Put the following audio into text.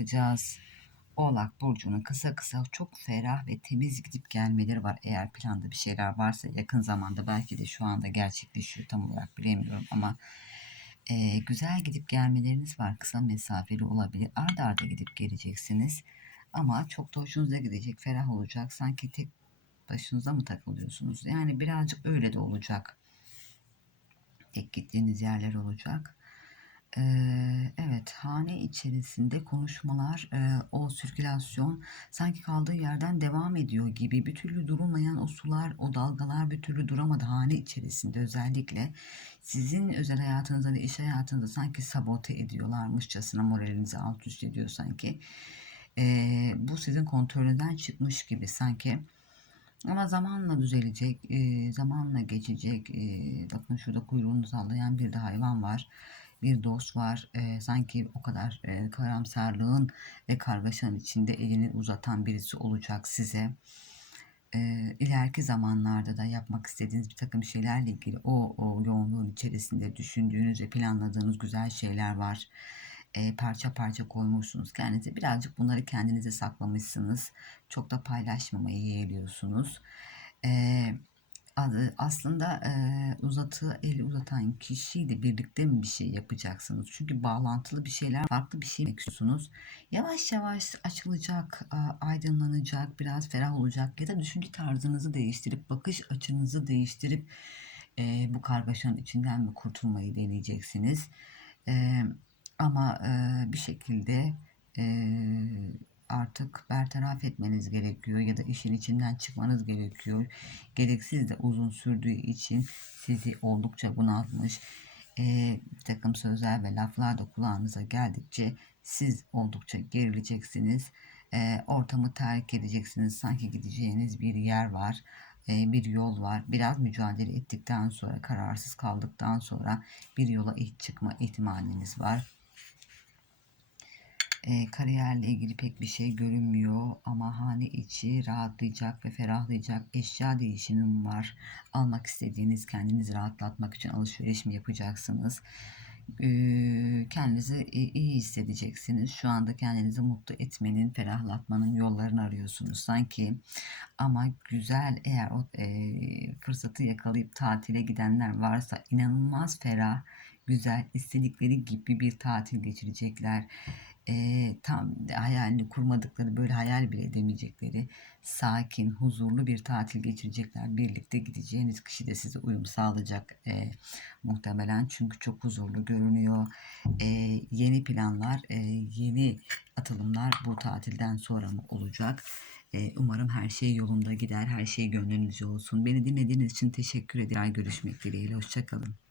bakacağız. Oğlak Burcu'nun kısa kısa çok ferah ve temiz gidip gelmeleri var. Eğer planda bir şeyler varsa yakın zamanda belki de şu anda gerçekleşiyor tam olarak bilemiyorum ama e, güzel gidip gelmeleriniz var. Kısa mesafeli olabilir. Arda arda gidip geleceksiniz. Ama çok da hoşunuza gidecek, ferah olacak. Sanki tek başınıza mı takılıyorsunuz? Yani birazcık öyle de olacak. Tek gittiğiniz yerler olacak. Evet, hane içerisinde konuşmalar, e, o sirkülasyon sanki kaldığı yerden devam ediyor gibi. Bir türlü durulmayan o sular, o dalgalar bir türlü duramadı hane içerisinde özellikle. Sizin özel hayatınızda ve iş hayatınızda sanki sabote ediyorlarmışçasına moralinizi alt üst ediyor sanki. Ee, bu sizin kontrolünden çıkmış gibi sanki. Ama zamanla düzelecek, e, zamanla geçecek. E, bakın şurada kuyruğunu sallayan bir de hayvan var. Bir dost var. E, sanki o kadar e, karamsarlığın ve kargaşanın içinde elini uzatan birisi olacak size. E, ileriki zamanlarda da yapmak istediğiniz bir takım şeylerle ilgili o, o yoğunluğun içerisinde düşündüğünüz ve planladığınız güzel şeyler var e, parça parça koymuşsunuz kendinize. Birazcık bunları kendinize saklamışsınız. Çok da paylaşmamayı yeğliyorsunuz. E, aslında e, uzatı eli uzatan kişiyle birlikte mi bir şey yapacaksınız? Çünkü bağlantılı bir şeyler, farklı bir şey istiyorsunuz. Yavaş yavaş açılacak, aydınlanacak, biraz ferah olacak ya da düşünce tarzınızı değiştirip, bakış açınızı değiştirip e, bu kargaşanın içinden mi kurtulmayı deneyeceksiniz? E, ama e, bir şekilde e, artık bertaraf etmeniz gerekiyor ya da işin içinden çıkmanız gerekiyor. Gereksiz de uzun sürdüğü için sizi oldukça bunaltmış. E, bir takım sözler ve laflar da kulağınıza geldikçe siz oldukça gerileceksiniz. E, ortamı terk edeceksiniz. Sanki gideceğiniz bir yer var bir yol var. Biraz mücadele ettikten sonra, kararsız kaldıktan sonra bir yola çıkma ihtimaliniz var. E, kariyerle ilgili pek bir şey görünmüyor ama hane içi rahatlayacak ve ferahlayacak eşya değişimim var. Almak istediğiniz, kendinizi rahatlatmak için alışveriş mi yapacaksınız? E, kendinizi iyi hissedeceksiniz. Şu anda kendinizi mutlu etmenin, ferahlatmanın yollarını arıyorsunuz sanki. Ama güzel eğer o e, fırsatı yakalayıp tatile gidenler varsa inanılmaz ferah, güzel, istedikleri gibi bir tatil geçirecekler e, tam hayalini kurmadıkları böyle hayal bile edemeyecekleri sakin, huzurlu bir tatil geçirecekler. Birlikte gideceğiniz kişi de size uyum sağlayacak e, muhtemelen. Çünkü çok huzurlu görünüyor. E, yeni planlar, e, yeni atılımlar bu tatilden sonra mı olacak? E, umarım her şey yolunda gider, her şey gönlünüzce olsun. Beni dinlediğiniz için teşekkür ederim. Görüşmek dileğiyle, hoşçakalın.